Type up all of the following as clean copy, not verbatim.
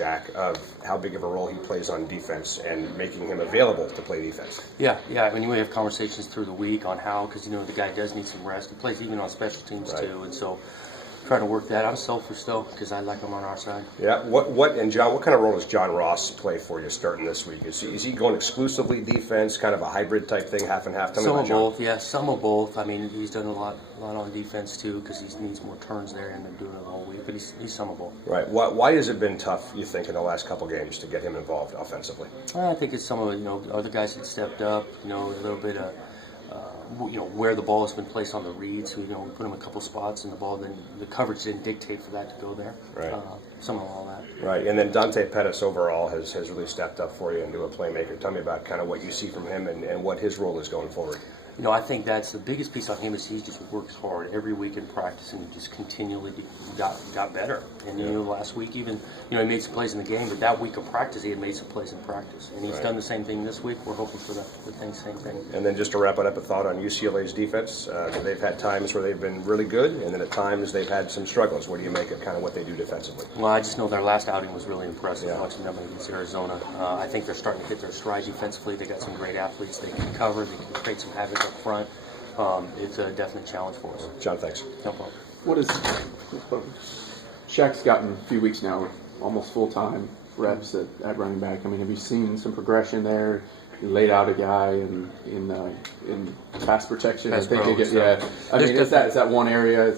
Shaq, of how big of a role he plays on defense and making him available to play defense. Yeah. I mean, we have conversations through the week on how, because the guy does need some rest. He plays even on special teams too, and so trying to work that. I'm selfish though, because I like him on our side. Yeah. And John, what kind of role does John Ross play for you starting this week? Is he going exclusively defense, kind of a hybrid type thing, half and half? Some of both, yeah. Some of both. I mean, he's done a lot on defense too, because he needs more turns there, and they're doing it all week. But he's some of both. Right. Why has it been tough, you think, in the last couple games to get him involved offensively? I think it's some of other guys that stepped up. A little bit of where the ball has been placed on the read. So we put him a couple spots, and the coverage didn't dictate for that to go there. Right. Some of all that. Right. And then Dante Pettis overall has really stepped up for you into a playmaker. Tell me about kind of what you see from him and what his role is going forward. I think that's the biggest piece on him is he just works hard every week in practice and just continually got better. And last week even he made some plays in the game, but that week of practice he had made some plays in practice, and he's done the same thing this week. We're hoping for the same thing. And then just to wrap it up, a thought on UCLA's defense. They've had times where they've been really good, and then at times they've had some struggles. What do you make of kind of what they do defensively? Well, I just know their last outing was really impressive. Watching them against Arizona, I think they're starting to hit their stride defensively. They got some great athletes. They can cover. They can create some havoc up front. It's a definite challenge for us. John, thanks. No problem. What is Shaq's gotten a few weeks now, almost full-time reps at running back. I mean, have you seen some progression there? You laid out a guy in pass protection. Pass pro, I mean, is that one area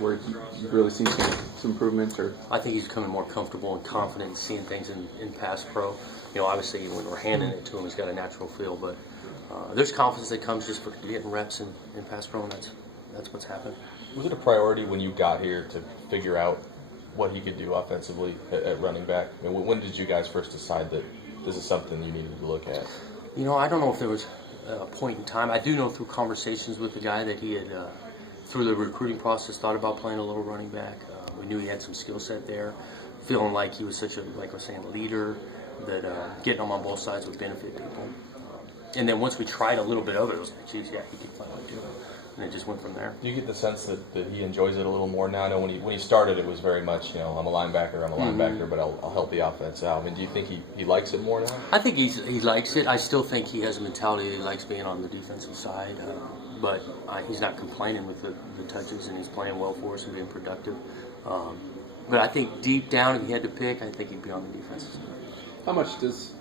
where you've really seen some improvements? Or I think he's becoming more comfortable and confident in seeing things in pass pro. Obviously when we're handing it to him, he's got a natural feel, but there's confidence that comes just for getting reps in pass pro, and that's what's happened. Was it a priority when you got here to figure out what he could do offensively at running back? I mean, when did you guys first decide that this is something you needed to look at? I don't know if there was a point in time. I do know through conversations with the guy that he had, through the recruiting process, thought about playing a little running back. We knew he had some skill set there, feeling like he was such a, like I was saying, leader, that getting him on both sides would benefit people. And then once we tried a little bit of it, it was like, geez, yeah, he could finally do it. And it just went from there. Do you get the sense that he enjoys it a little more now? I know when he started, it was very much, I'm a linebacker, but I'll help the offense out. I mean, do you think he likes it more now? I think he likes it. I still think he has a mentality that he likes being on the defensive side, but he's not complaining with the touches, and he's playing well for us and being productive. But I think deep down, if he had to pick, I think he'd be on the defensive side. How much does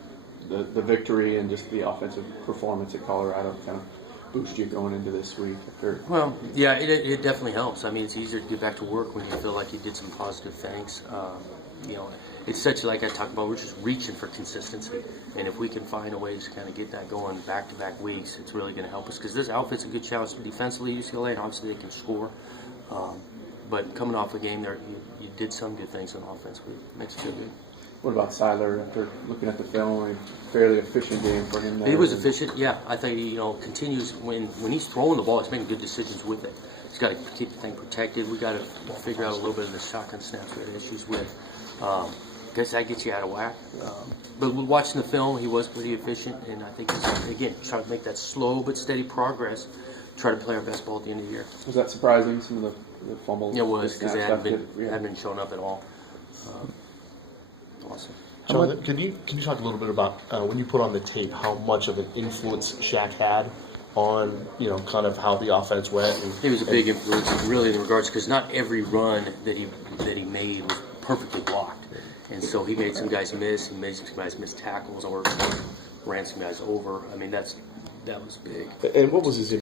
the victory and just the offensive performance at Colorado kind of boost you going into this week? Well, yeah, it definitely helps. I mean, it's easier to get back to work when you feel like you did some positive things. It's such, like I talked about, we're just reaching for consistency. And if we can find a way to kind of get that going back-to-back weeks, it's really going to help us. Because this outfit's a good challenge defensively, UCLA, and obviously they can score. But coming off a game there, you did some good things on offense. It makes it feel good. What about Siler? After looking at the film, a fairly efficient game for him there. He was efficient, yeah. I think he continues when he's throwing the ball, he's making good decisions with it. He's got to keep the thing protected. We got to figure out a little bit of the shotgun snaps we had issues with. Guess that gets you out of whack. But watching the film, he was pretty efficient, and I think he's, again, trying to make that slow but steady progress. Try to play our best ball at the end of the year. Was that surprising? Some of the fumbles. It was, because they hadn't been showing up at all. Awesome. John, can you talk a little bit about when you put on the tape how much of an influence Shaq had on kind of how the offense went? It was a big influence, really, in regards, because not every run that he made was perfectly blocked, and so he made some guys miss. He made some guys miss tackles, or ran some guys over. I mean, that was big. And what was his